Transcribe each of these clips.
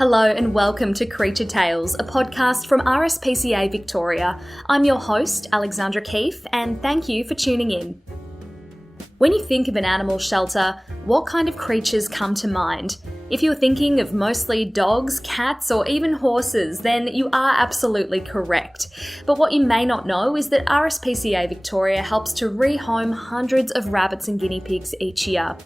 Hello and welcome to Creature Tales, a podcast from RSPCA Victoria. I'm your host, Alexandra Keefe, and thank you for tuning in. When you think of an animal shelter, what kind of creatures come to mind? If you're thinking of mostly dogs, cats, or even horses, then you are absolutely correct. But what you may not know is that RSPCA Victoria helps to rehome hundreds of rabbits and guinea pigs each year.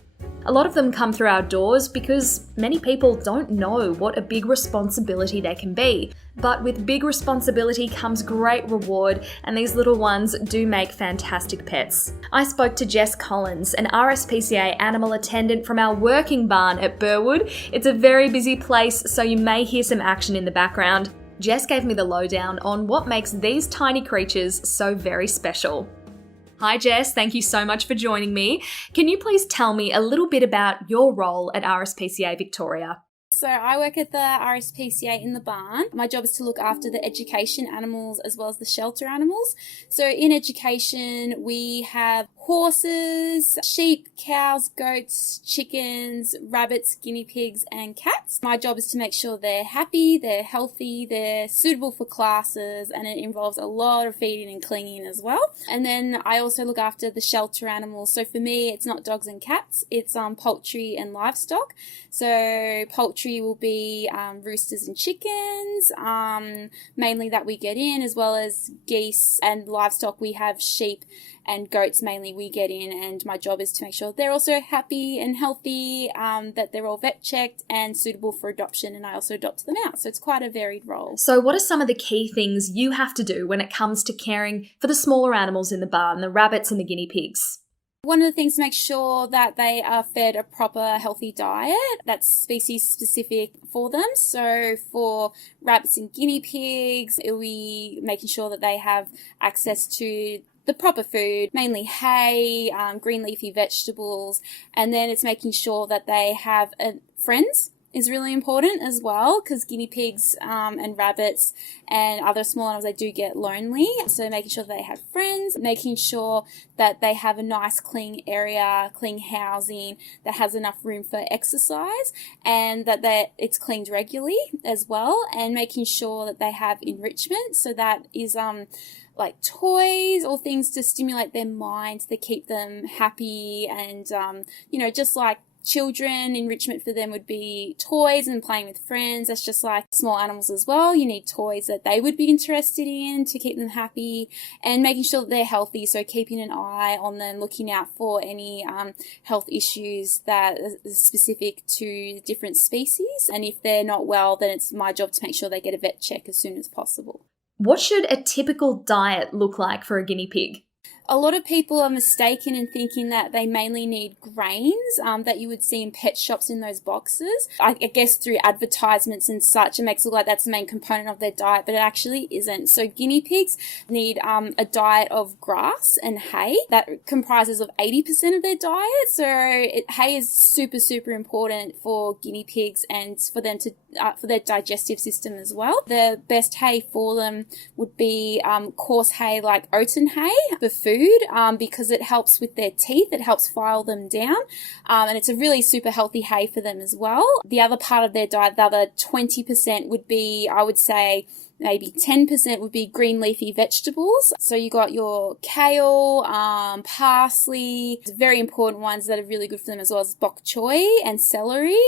A lot of them come through our doors because many people don't know what a big responsibility they can be. But with big responsibility comes great reward, and these little ones do make fantastic pets. I spoke to Jess Collins, an RSPCA animal attendant from our working barn at Burwood. It's a very busy place, so you may hear some action in the background. Jess gave me the lowdown on what makes these tiny creatures so very special. Hi Jess, thank you so much for joining me. Can you please tell me a little bit about your role at RSPCA Victoria? So I work at the RSPCA in the barn. My job is to look after the education animals as well as the shelter animals. So in education, we have horses, sheep, cows, goats, chickens, rabbits, guinea pigs, and cats. My job is to make sure they're happy, they're healthy, they're suitable for classes, and it involves a lot of feeding and cleaning as well. And then I also look after the shelter animals. So for me, it's not dogs and cats, it's poultry and livestock. So poultry will be roosters and chickens, mainly that we get in, as well as geese, and livestock we have sheep and goats mainly we get in, and my job is to make sure they're also happy and healthy, that they're all vet checked and suitable for adoption, and I also adopt them out. So it's quite a varied role. So what are some of the key things you have to do when it comes to caring for the smaller animals in the barn, the rabbits and the guinea pigs? One of the things to make sure that they are fed a proper healthy diet that's species specific for them. So for rabbits and guinea pigs, it'll be making sure that they have access to the proper food, mainly hay, green leafy vegetables, and then it's making sure that they have friends is really important as well, because guinea pigs and rabbits and other small animals, they do get lonely. So making sure that they have friends, making sure that they have a nice clean area, clean housing that has enough room for exercise, and that it's cleaned regularly as well, and making sure that they have enrichment. So that is like toys or things to stimulate their minds, to keep them happy, and just like children, enrichment for them would be toys and playing with friends. That's just like small animals as well. You need toys that they would be interested in to keep them happy, and making sure that they're healthy. So keeping an eye on them, looking out for any health issues that are specific to different species. And if they're not well, then it's my job to make sure they get a vet check as soon as possible. What should a typical diet look like for a guinea pig? A lot of people are mistaken in thinking that they mainly need grains that you would see in pet shops in those boxes. I guess through advertisements and such, it makes it look like that's the main component of their diet, but it actually isn't. So guinea pigs need a diet of grass and hay that comprises of 80% of their diet. So hay is super, super important for guinea pigs and for them to for their digestive system as well. The best hay for them would be coarse hay like oaten hay for food, because it helps with their teeth, it helps file them down, and it's a really super healthy hay for them as well. The other part of their diet, the other 20% would be, I would say, maybe 10% would be green leafy vegetables. So you got your kale, parsley, very important ones that are really good for them, as well as bok choy and celery.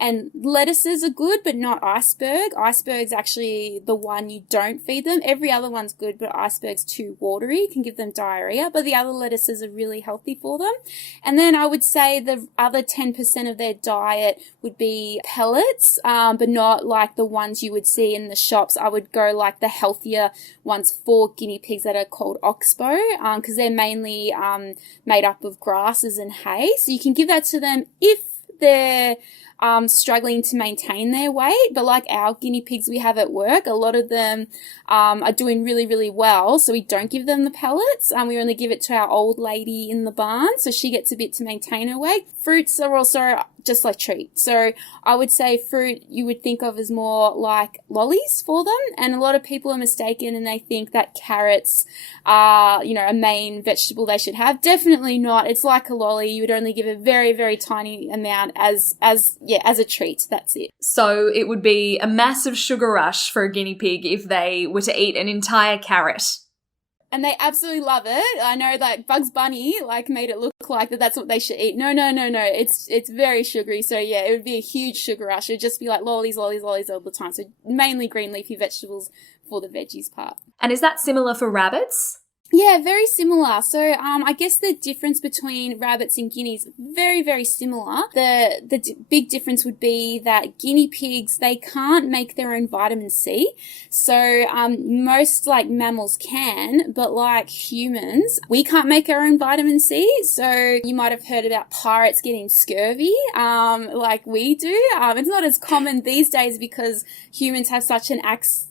And lettuces are good, but not iceberg. Iceberg's actually the one you don't feed them. Every other one's good, but iceberg's too watery, can give them diarrhea. But the other lettuces are really healthy for them. And then I would say the other 10% of their diet would be pellets, but not like the ones you would see in the shops. I would go like the healthier ones for guinea pigs that are called oxbow, because they're mainly made up of grasses and hay. So you can give that to them if they're struggling to maintain their weight. But like our guinea pigs we have at work, a lot of them are doing really, really well. So we don't give them the pellets. We only give it to our old lady in the barn. So she gets a bit to maintain her weight. Fruits are also just like treat. So I would say fruit you would think of as more like lollies for them. And a lot of people are mistaken and they think that carrots are, a main vegetable they should have. Definitely not. It's like a lolly. You would only give a very, very tiny amount as a treat. That's it. So it would be a massive sugar rush for a guinea pig if they were to eat an entire carrot. And they absolutely love it. I know that Bugs Bunny made it look like that's what they should eat. No. It's very sugary. So yeah, it would be a huge sugar rush. It would just be like lollies all the time. So mainly green leafy vegetables for the veggies part. And is that similar for rabbits? Yeah, very similar. So I guess the difference between rabbits and guineas, very, very similar. The big difference would be that guinea pigs, they can't make their own vitamin C. So most mammals can, but like humans, we can't make our own vitamin C. So you might have heard about pirates getting scurvy like we do. It's not as common these days because humans have such an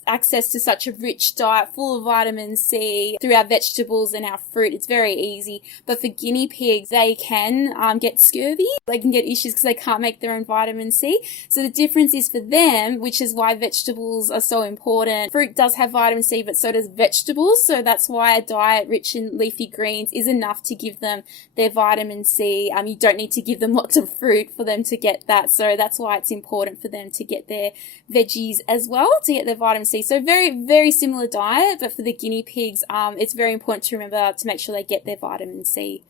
access to such a rich diet full of vitamin C through our vegetables and our fruit. It's very easy. But for guinea pigs, they can get scurvy. They can get issues because they can't make their own vitamin C. So the difference is for them, which is why vegetables are so important. Fruit does have vitamin C, but so does vegetables. So that's why a diet rich in leafy greens is enough to give them their vitamin C. You don't need to give them lots of fruit for them to get that. So that's why it's important for them to get their veggies as well, to get their vitamin C. So very, very similar diet, but for the guinea pigs, it's very important to remember to make sure they get their vitamin C.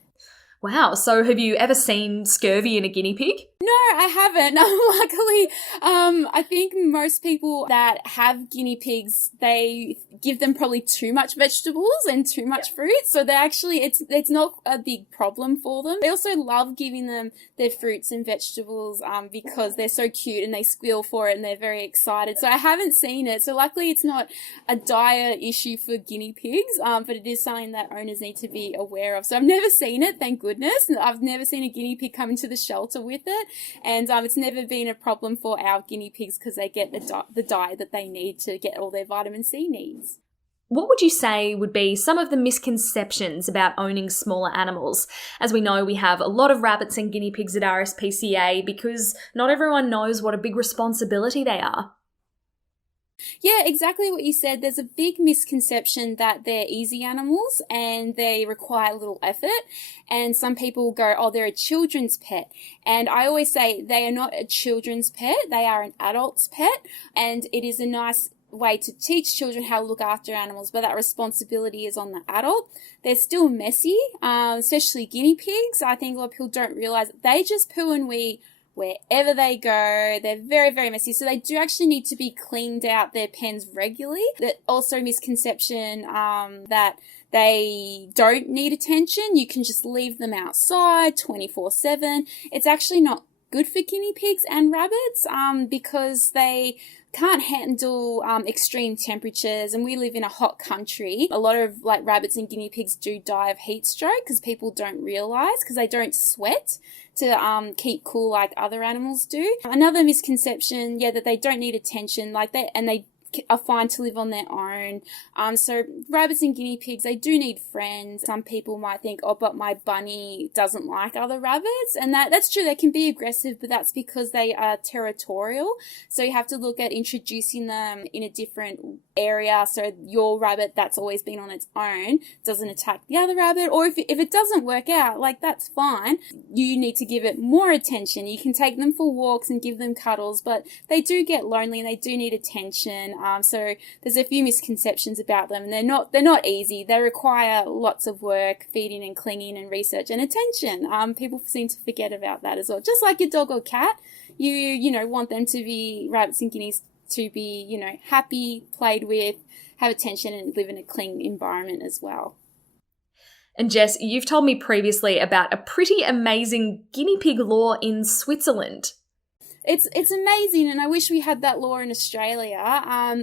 Wow. So have you ever seen scurvy in a guinea pig? No, I haven't. Luckily, I think most people that have guinea pigs, they give them probably too much vegetables and too much fruit. So they actually, it's not a big problem for them. They also love giving them their fruits and vegetables because they're so cute and they squeal for it and they're very excited. So I haven't seen it. So luckily it's not a dire issue for guinea pigs, but it is something that owners need to be aware of. So I've never seen it, thank goodness. I've never seen a guinea pig come into the shelter with it. And it's never been a problem for our guinea pigs because they get the diet that they need to get all their vitamin C needs. What would you say would be some of the misconceptions about owning smaller animals? As we know, we have a lot of rabbits and guinea pigs at RSPCA because not everyone knows what a big responsibility they are. Yeah, exactly what you said. There's a big misconception that they're easy animals and they require little effort. And some people go, oh, they're a children's pet. And I always say they are not a children's pet. They are an adult's pet. And it is a nice way to teach children how to look after animals, but that responsibility is on the adult. They're still messy, especially guinea pigs. I think a lot of people don't realize they just poo and wee wherever they go. They're very, very messy. So they do actually need to be cleaned out their pens regularly. That also misconception that they don't need attention. You can just leave them outside 24/7. It's actually not good for guinea pigs and rabbits because they can't handle extreme temperatures, and we live in a hot country. A lot of rabbits and guinea pigs do die of heat stroke because people don't realize because they don't sweat to keep cool like other animals do. Another misconception, that they don't need attention, they are fine to live on their own. So rabbits and guinea pigs, they do need friends. Some people might think, oh, but my bunny doesn't like other rabbits. And that's true. They can be aggressive, but that's because they are territorial. So you have to look at introducing them in a different area. So your rabbit that's always been on its own doesn't attack the other rabbit. Or if it doesn't work out, that's fine. You need to give it more attention. You can take them for walks and give them cuddles, but they do get lonely and they do need attention. So there's a few misconceptions about them, and they're not easy. They require lots of work, feeding and cleaning and research and attention. People seem to forget about that as well. Just like your dog or cat, you want them to be, rabbits and guineas, to be, happy, played with, have attention and live in a clean environment as well. And Jess, you've told me previously about a pretty amazing guinea pig law in Switzerland. It's amazing, and I wish we had that law in Australia,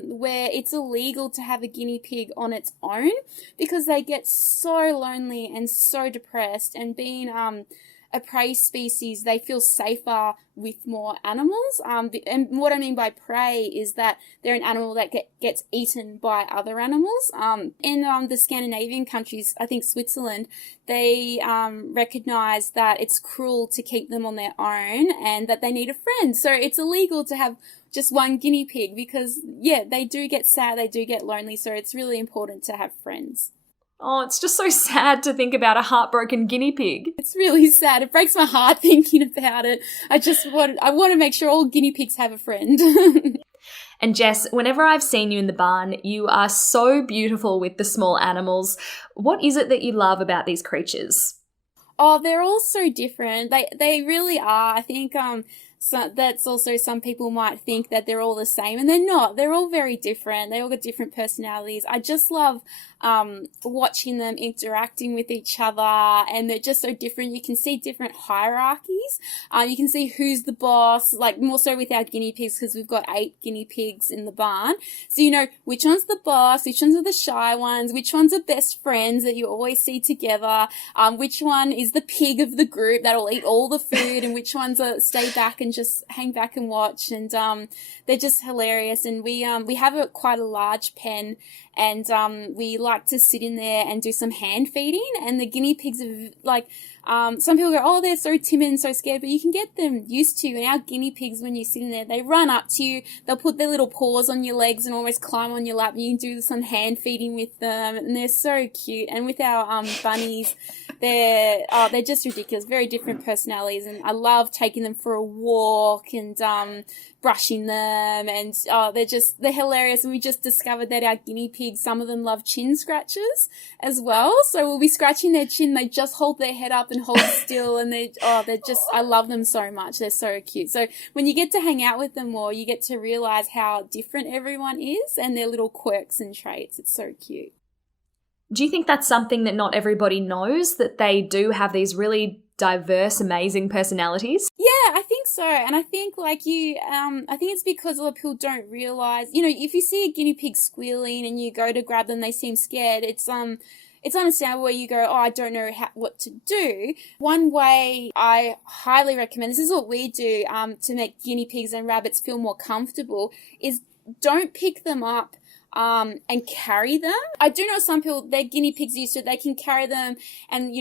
where it's illegal to have a guinea pig on its own because they get so lonely and so depressed, and being a prey species, they feel safer with more animals. And what I mean by prey is that they're an animal that gets eaten by other animals. In the Scandinavian countries, I think Switzerland, they recognize that it's cruel to keep them on their own and that they need a friend. So it's illegal to have just one guinea pig because, yeah, they do get sad, they do get lonely. So it's really important to have friends. Oh, it's just so sad to think about a heartbroken guinea pig. It's really sad. It breaks my heart thinking about it. I want to make sure all guinea pigs have a friend. And Jess, whenever I've seen you in the barn, you are so beautiful with the small animals. What is it that you love about these creatures? Oh, they're all so different. They really are. I think so that's also, some people might think that they're all the same, and they're not. They're all very different. They all got different personalities. I just love watching them interacting with each other, and they're just so different. You can see different hierarchies. You can see who's the boss, like more so with our guinea pigs, because we've got 8 guinea pigs in the barn. So you know which one's the boss, which ones are the shy ones, which ones are best friends that you always see together, which one is the pig of the group that'll eat all the food, and which ones are stay back and just hang back and watch. And they're just hilarious. And we have quite a large pen, and we like to sit in there and do some hand feeding. And the guinea pigs are like, some people go, oh, they're so timid and so scared, but you can get them used to. And our guinea pigs, when you sit in there, they run up to you, they'll put their little paws on your legs and almost climb on your lap, and you can do some hand feeding with them, and they're so cute. And with our Oh, bunnies, they're just ridiculous, very different personalities, and I love taking them for a walk and brushing them, and they're hilarious. And we just discovered that our guinea pigs, some of them love chin scratches as well, so we'll be scratching their chin, they just hold their head up and hold still, and they're just, I love them so much. They're so cute. So when you get to hang out with them more, you get to realize how different everyone is and their little quirks and traits. It's so cute. Do you think that's something that not everybody knows, that they do have these really diverse, amazing personalities? Yeah, I think so. And I think I think it's because a lot of people don't realize, if you see a guinea pig squealing and you go to grab them, they seem scared. It's understandable where you go, oh, I don't know what to do. One way I highly recommend, this is what we do to make guinea pigs and rabbits feel more comfortable, is don't pick them up and carry them. I do know some people, their guinea pigs used to it, they can carry them and,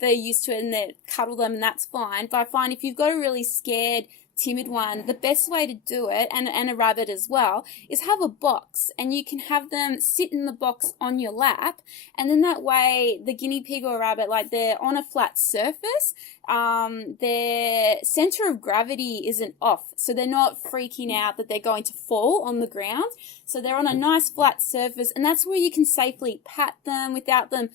they're used to it and they cuddle them and that's fine. But I find if you've got a really scared, timid one, the best way to do it, and a rabbit as well, is have a box, and you can have them sit in the box on your lap, and then that way the guinea pig or rabbit, like, they're on a flat surface, their center of gravity isn't off, so they're not freaking out that they're going to fall on the ground. So they're on a nice flat surface, and that's where you can safely pat them without them,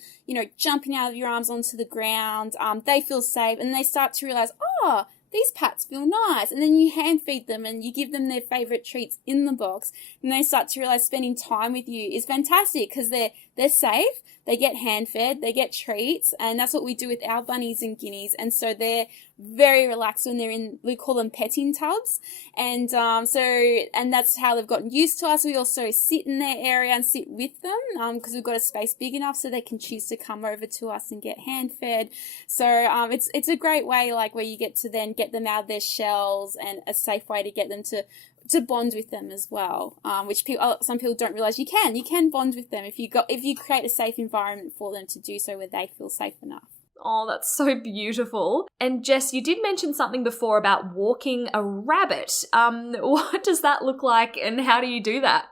jumping out of your arms onto the ground. They feel safe, and they start to realize, oh, these pats feel nice. And then you hand feed them and you give them their favorite treats in the box, and they start to realize spending time with you is fantastic because they're safe, they get hand fed, they get treats, and that's what we do with our bunnies and guineas. And so they're very relaxed when they're in, we call them petting tubs, and and that's how they've gotten used to us. We also sit in their area and sit with them because we've got a space big enough so they can choose to come over to us and get hand fed. So it's a great way, like, where you get to then get them out of their shells, and a safe way to get them to bond with them as well, which some people don't realize you can bond with them if you create a safe environment for them to do so where they feel safe enough. Oh, that's so beautiful. And Jess, you did mention something before about walking a rabbit. What does that look like, and how do you do that?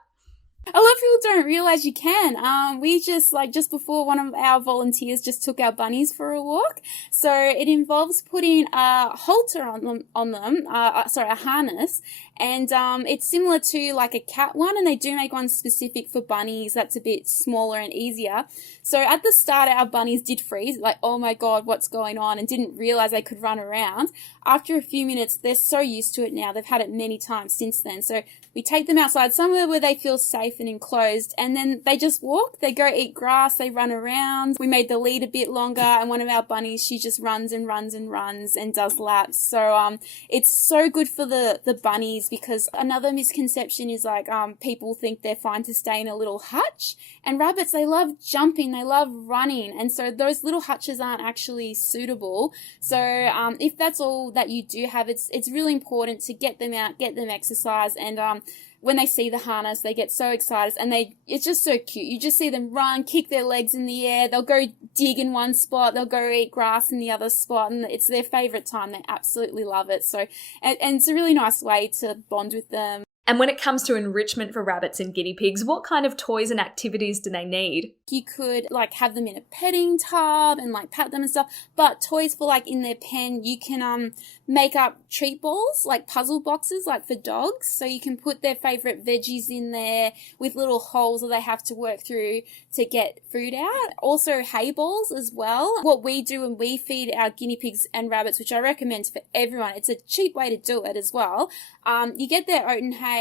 A lot of people don't realize you can. We just before, one of our volunteers just took our bunnies for a walk. So it involves putting a halter on them, a harness. And it's similar to like a cat one, and they do make one specific for bunnies that's a bit smaller and easier. So at the start, our bunnies did freeze, like, oh my God, what's going on, and didn't realize they could run around. After a few minutes, they're so used to it now. They've had it many times since then. So we take them outside, somewhere where they feel safe and enclosed, and then they just walk, they go eat grass, they run around. We made the lead a bit longer, and one of our bunnies, she just runs and runs and runs and does laps. So it's so good for the bunnies, because another misconception is like people think they're fine to stay in a little hutch, and rabbits, they love jumping, they love running, and so those little hutches aren't actually suitable. So if that's all that you do have, it's really important to get them out, get them exercise, and when they see the harness, they get so excited, and it's just so cute. You just see them run, kick their legs in the air, they'll go dig in one spot, they'll go eat grass in the other spot, and it's their favourite time. They absolutely love it. So, and it's a really nice way to bond with them. And when it comes to enrichment for rabbits and guinea pigs, what kind of toys and activities do they need? You could like have them in a petting tub and like pat them and stuff, but toys for like in their pen, you can make up treat balls, like puzzle boxes, like for dogs. So you can put their favourite veggies in there with little holes that they have to work through to get food out. Also hay balls as well. What we do when we feed our guinea pigs and rabbits, which I recommend for everyone, it's a cheap way to do it as well. You get their oat and hay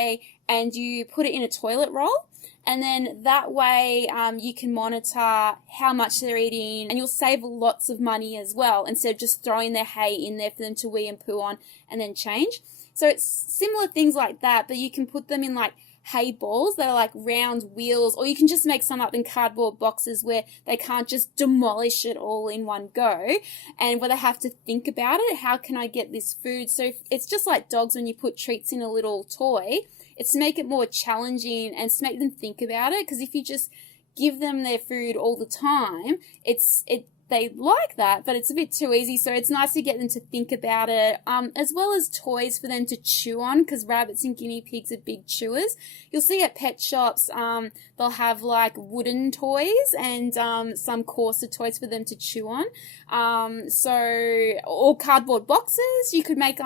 and you put it in a toilet roll, and then that way you can monitor how much they're eating, and you'll save lots of money as well, instead of just throwing their hay in there for them to wee and poo on and then change. So it's similar things like that, but you can put them in like hay balls that are like round wheels, or you can just make some up in cardboard boxes where they can't just demolish it all in one go, and where they have to think about it. How can I get this food? So it's just like dogs when you put treats in a little toy. It's to make it more challenging and to make them think about it, because if you just give them their food all the time, they like that, but it's a bit too easy. So it's nice to get them to think about it, as well as toys for them to chew on, because rabbits and guinea pigs are big chewers. You'll see at pet shops, they'll have like wooden toys and some coarser toys for them to chew on. Or cardboard boxes. You could make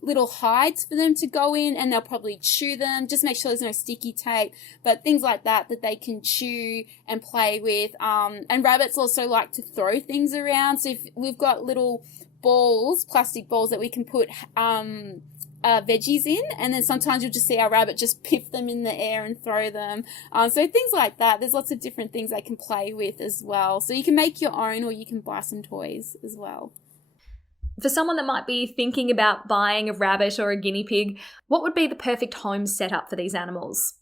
little hides for them to go in, and they'll probably chew them. Just make sure there's no sticky tape, but things like that that they can chew and play with. And rabbits also like to throw things around. So if we've got little balls, plastic balls that we can put veggies in, and then sometimes you'll just see our rabbit just piff them in the air and throw them. So things like that. There's lots of different things they can play with as well. So you can make your own, or you can buy some toys as well. For someone that might be thinking about buying a rabbit or a guinea pig, what would be the perfect home setup for these animals?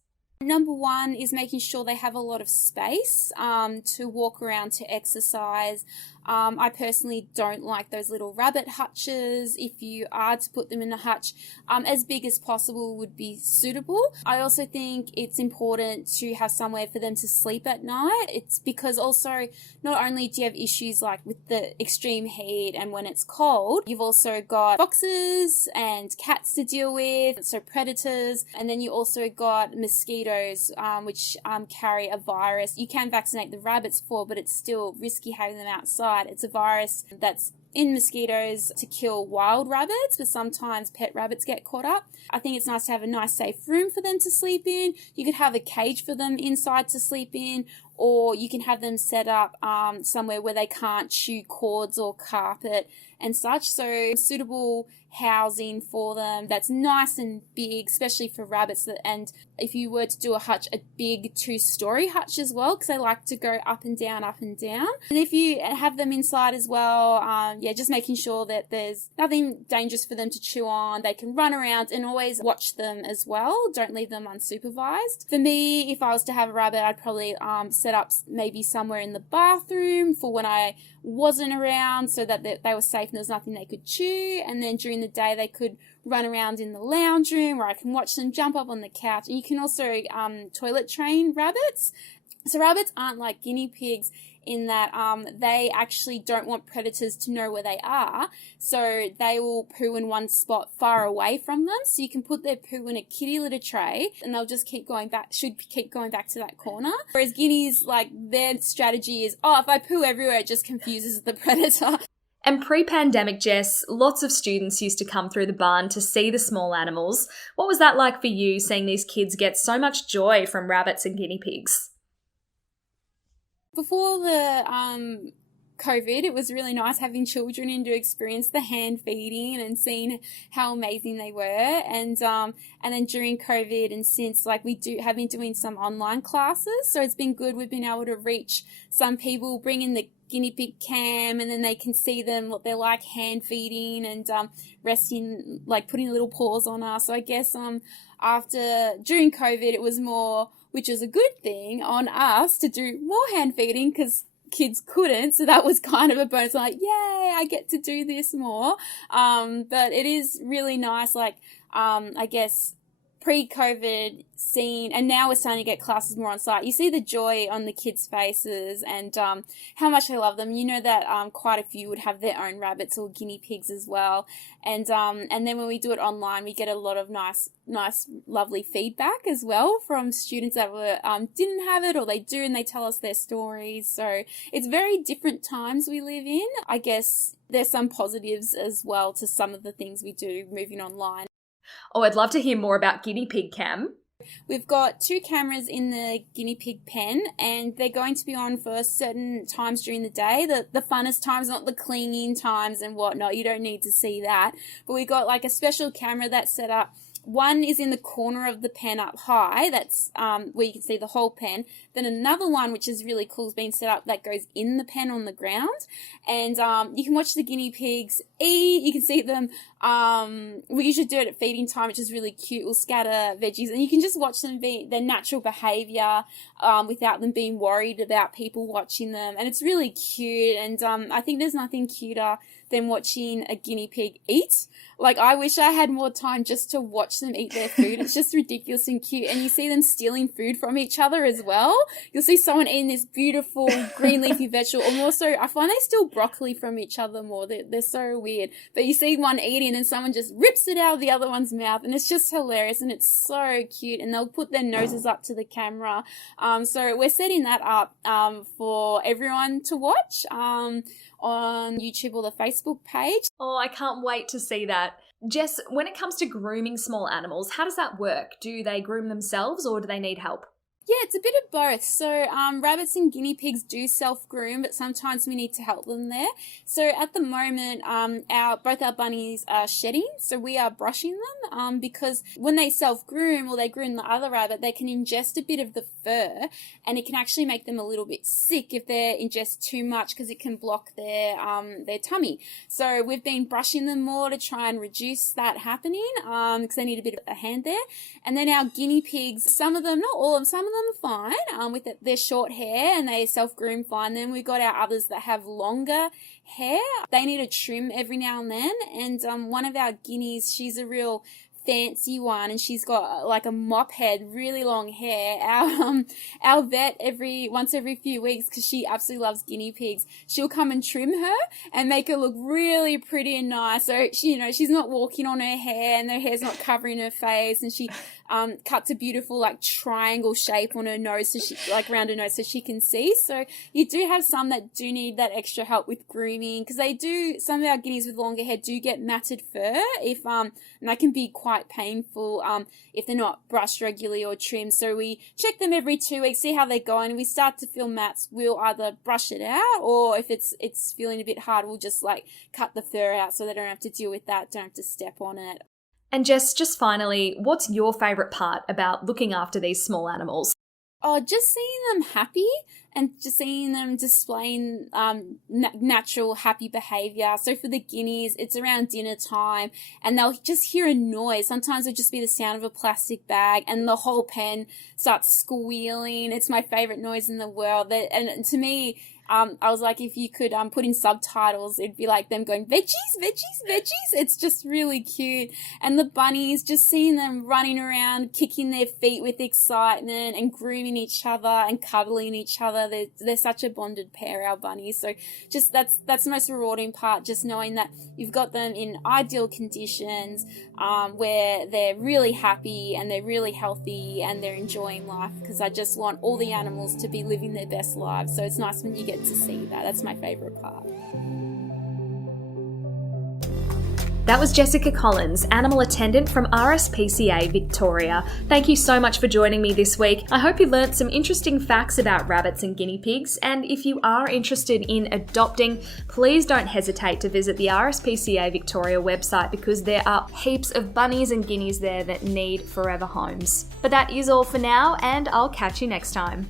Number one is making sure they have a lot of space to walk around, to exercise. I personally don't like those little rabbit hutches. If you are to put them in a hutch, as big as possible would be suitable. I also think it's important to have somewhere for them to sleep at night. It's because also not only do you have issues like with the extreme heat and when it's cold, you've also got foxes and cats to deal with, so predators, and then you also got mosquitoes, which carry a virus. You can vaccinate the rabbits for, but it's still risky having them outside. It's a virus that's in mosquitoes to kill wild rabbits, but sometimes pet rabbits get caught up. I think it's nice to have a nice safe room for them to sleep in. You could have a cage for them inside to sleep in, or you can have them set up somewhere where they can't chew cords or carpet and such. So suitable housing for them that's nice and big, especially for rabbits. And if you were to do a hutch, a big 2-story hutch as well, because they like to go up and down, up and down. And if you have them inside as well, just making sure that there's nothing dangerous for them to chew on. They can run around, and always watch them as well. Don't leave them unsupervised. For me, if I was to have a rabbit, I'd probably set up maybe somewhere in the bathroom for when I wasn't around, so that they were safe and there was nothing they could chew. And then during the day they could run around in the lounge room, where I can watch them jump up on the couch. And you can also toilet train rabbits. So rabbits aren't like guinea pigs in that they actually don't want predators to know where they are, so they will poo in one spot far away from them. So you can put their poo in a kitty litter tray, and they'll just keep going back to that corner. Whereas guineas, like, their strategy is, if I poo everywhere, it just confuses the predator. And pre-pandemic, Jess, lots of students used to come through the barn to see the small animals. What was that like for you, seeing these kids get so much joy from rabbits and guinea pigs? Before the COVID, it was really nice having children and to experience the hand feeding and seeing how amazing they were. And then during COVID and since, like, we have been doing some online classes, so it's been good. We've been able to reach some people, bring in the guinea pig cam, and then they can see them, what they're like hand feeding and resting, like putting little paws on us. So I guess during COVID, it was more, which is a good thing, on us to do more hand feeding because kids couldn't, so that was kind of a bonus. Like, yay, I get to do this more. But it is really nice, like, I guess pre-COVID scene, and now we're starting to get classes more on site. You see the joy on the kids' faces and how much they love them. You know that quite a few would have their own rabbits or guinea pigs as well. And then when we do it online, we get a lot of nice, lovely feedback as well from students that didn't have it, or they do, and they tell us their stories. So it's very different times we live in. I guess there's some positives as well to some of the things we do moving online. Oh, I'd love to hear more about guinea pig cam. We've got 2 cameras in the guinea pig pen, and they're going to be on for certain times during the day. The funnest times, not the cleaning times and whatnot. You don't need to see that. But we got like a special camera that's set up. One is in the corner of the pen up high, that's where you can see the whole pen. Then another one, which is really cool, is being set up that goes in the pen on the ground. And you can watch the guinea pigs eat. You can see them. We usually do it at feeding time, which is really cute. We'll scatter veggies, and you can just watch them be their natural behaviour without them being worried about people watching them. And it's really cute. And I think there's nothing cuter than watching a guinea pig eat. Like, I wish I had more time just to watch them eat their food. It's just ridiculous and cute. And you see them stealing food from each other as well. You'll see someone eating this beautiful green leafy vegetable. And also, I find they steal broccoli from each other more. They're so weird. But you see one eating and someone just rips it out of the other one's mouth. And it's just hilarious. And it's so cute. And they'll put their noses up to the camera. So we're setting that up for everyone to watch on YouTube or the Facebook page. Oh, I can't wait to see that. Jess, when it comes to grooming small animals, how does that work? Do they groom themselves or do they need help? Yeah, it's a bit of both. So rabbits and guinea pigs do self-groom, but sometimes we need to help them there. So at the moment, both our bunnies are shedding, so we are brushing them because when they self-groom or they groom the other rabbit, they can ingest a bit of the fur, and it can actually make them a little bit sick if they ingest too much because it can block their tummy. So we've been brushing them more to try and reduce that happening because they need a bit of a hand there. And then our guinea pigs, some of them, not all of them, some of them are fine with their short hair and they self-groom fine. Then we've got our others that have longer hair. They need a trim every now and then. And one of our guineas, she's a real fancy one, and she's got like a mop head, really long hair. Our vet once every few weeks, because she absolutely loves guinea pigs, she'll come and trim her and make her look really pretty and nice. So she's not walking on her hair and her hair's not covering her face, and she cuts a beautiful like triangle shape on her nose, so she like around her nose so she can see. So you do have some that do need that extra help with grooming, because some of our guineas with longer hair do get matted fur and that can be quite painful if they're not brushed regularly or trimmed. So we check them every 2 weeks, see how they're going. If we start to feel mats, we'll either brush it out, or if it's feeling a bit hard, we'll just like cut the fur out so they don't have to deal with that, don't have to step on it. And Jess, just finally, what's your favourite part about looking after these small animals? Oh, just seeing them happy and just seeing them displaying natural happy behaviour. So for the guineas, it's around dinner time and they'll just hear a noise. Sometimes it'll just be the sound of a plastic bag and the whole pen starts squealing. It's my favourite noise in the world. And to me, I was like, if you could put in subtitles, it'd be like them going, veggies, veggies, veggies. It's just really cute. And the bunnies, just seeing them running around, kicking their feet with excitement and grooming each other and cuddling each other. They're such a bonded pair, our bunnies. So just that's the most rewarding part, just knowing that you've got them in ideal conditions where they're really happy and they're really healthy and they're enjoying life, because I just want all the animals to be living their best lives. So it's nice when you get to see that. That's my favourite part. That was Jessica Collins, animal attendant from RSPCA Victoria. Thank you so much for joining me this week. I hope you learnt some interesting facts about rabbits and guinea pigs, and if you are interested in adopting, please don't hesitate to visit the RSPCA Victoria website because there are heaps of bunnies and guineas there that need forever homes. But that is all for now, and I'll catch you next time.